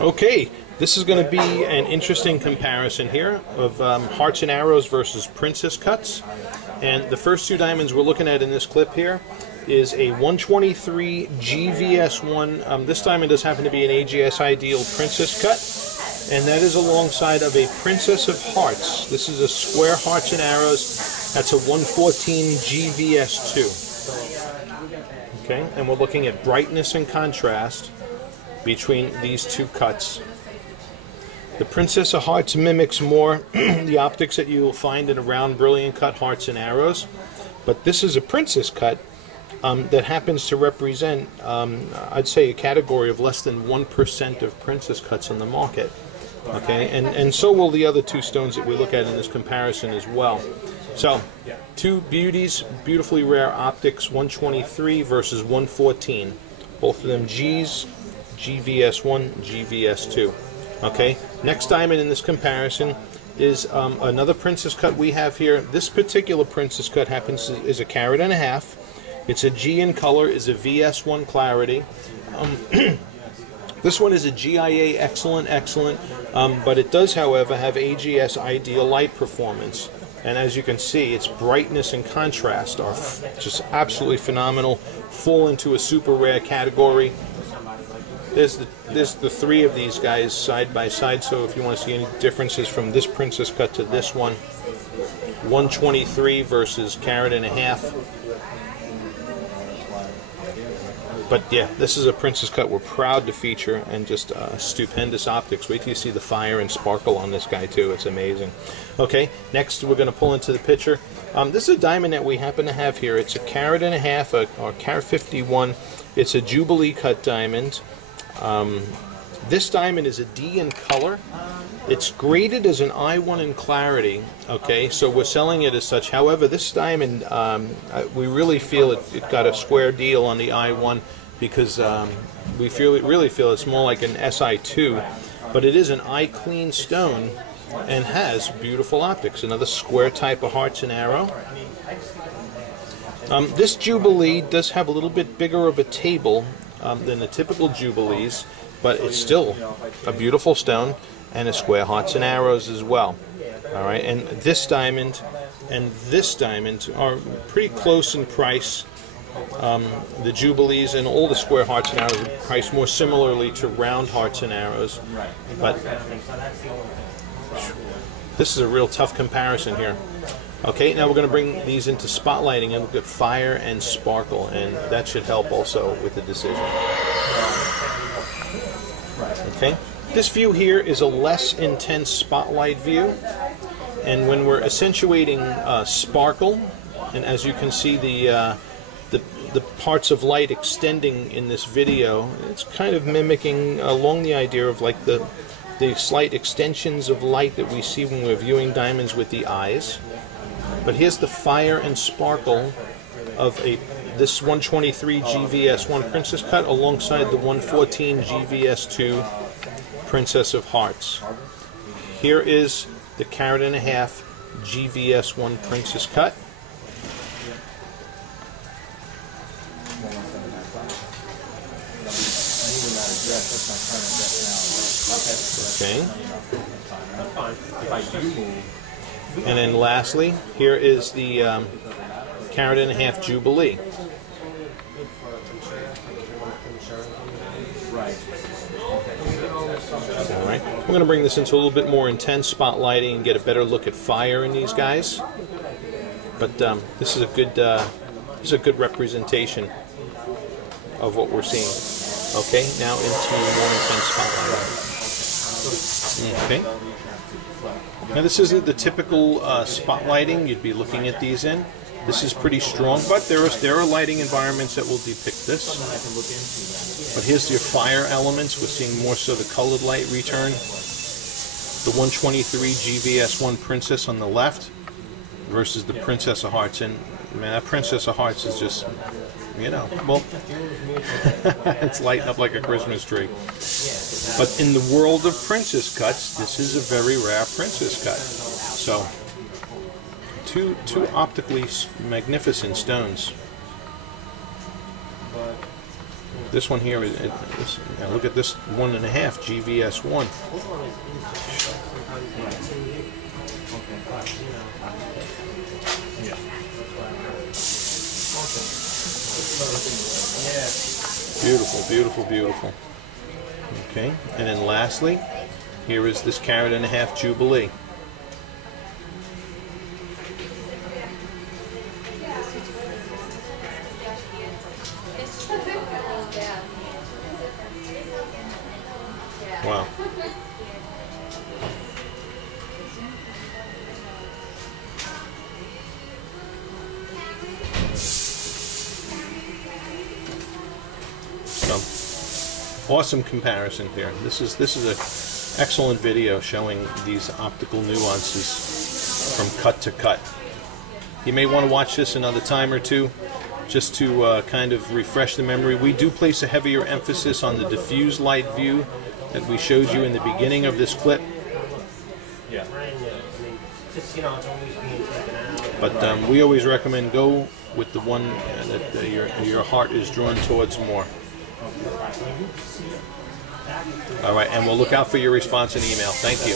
Okay, this is going to be an interesting comparison here of hearts and arrows versus princess cuts. And the first two diamonds we're looking at in this clip here is a 123 GVS1. This diamond does happen to be an AGS Ideal princess cut, and that is alongside of a Princess of Hearts. This is a square hearts and arrows. That's a 114 GVS2. Okay, and we're looking at brightness and contrast between these two cuts. The Princess of Hearts mimics more the optics that you will find in a round brilliant cut hearts and arrows, but this is a princess cut that happens to represent, I'd say, a category of less than 1% of princess cuts in the market. Okay, and so will the other two stones that we look at in this comparison as well. So, two beauties, beautifully rare optics, 123 versus 114. Both of them G's, GVS1, GVS2. Okay, next diamond in this comparison is another princess cut we have here. This particular princess cut happens is a carat and a half. It's a G in color, is a VS1 clarity. This one is a GIA excellent, but it does, however, have AGS Ideal light performance. And as you can see, its brightness and contrast are just absolutely phenomenal. Fall into a super rare category. There's the three of these guys side by side, so if you want to see any differences from this princess cut to this one, 123 versus carat and a half. But yeah, this is a princess cut we're proud to feature, and just stupendous optics. Wait till you see the fire and sparkle on this guy too. It's amazing. Okay, next we're going to pull into the picture. This is a diamond that we happen to have here. It's a carat and a half, or carat 51. It's a Jubilee cut diamond. This diamond is a D in color. It's graded as an I1 in clarity. Okay, so we're selling it as such. However, this diamond, we really feel it got a square deal on the I1 because we really feel it's more like an SI2, but it is an eye clean stone and has beautiful optics. Another square type of hearts and arrow. This Jubilee does have a little bit bigger of a table than the typical Jubilees, but it's still a beautiful stone and a square hearts and arrows as well. All right, and this diamond and this diamond are pretty close in price. The Jubilees and all the square hearts and arrows are priced more similarly to round hearts and arrows, but this is a real tough comparison here. Okay, now we're going to bring these into spotlighting and look at fire and sparkle, and that should help also with the decision. Okay, this view here is a less intense spotlight view, and when we're accentuating sparkle, and as you can see the parts of light extending in this video, it's kind of mimicking along the idea of like the slight extensions of light that we see when we're viewing diamonds with the eyes. But here's the fire and sparkle of this 123 GVS1 Princess cut alongside the 114 GVS2 Princess of Hearts. Here is the carat and a half GVS1 Princess cut. Okay. And then lastly, here is the carat and a half Jubilee. Alright, we're going to bring this into a little bit more intense spotlighting and get a better look at fire in these guys. But this is a good representation of what we're seeing. Okay, now into more intense spotlighting. Okay. Now this isn't the typical spotlighting you'd be looking at these in. This is pretty strong, but there are lighting environments that will depict this. But here's your fire elements. We're seeing more so the colored light return. The 123 GVS1 Princess on the left versus the Princess of Hearts. And man, that Princess of Hearts is just you know, well, it's lighting up like a Christmas tree. But in the world of princess cuts, this is a very rare princess cut. So, two optically magnificent stones. This one here is, look at this 1.5 GVS1. Beautiful, beautiful, beautiful. Okay, and then lastly, here is this 1.5 carat Jubilee. Wow. So, awesome comparison here. This is an excellent video showing these optical nuances from cut to cut. You may want to watch this another time or two, just to kind of refresh the memory. We do place a heavier emphasis on the diffuse light view that we showed you in the beginning of this clip. But we always recommend go with the one that your heart is drawn towards more. All right, and we'll look out for your response and email. Thank you.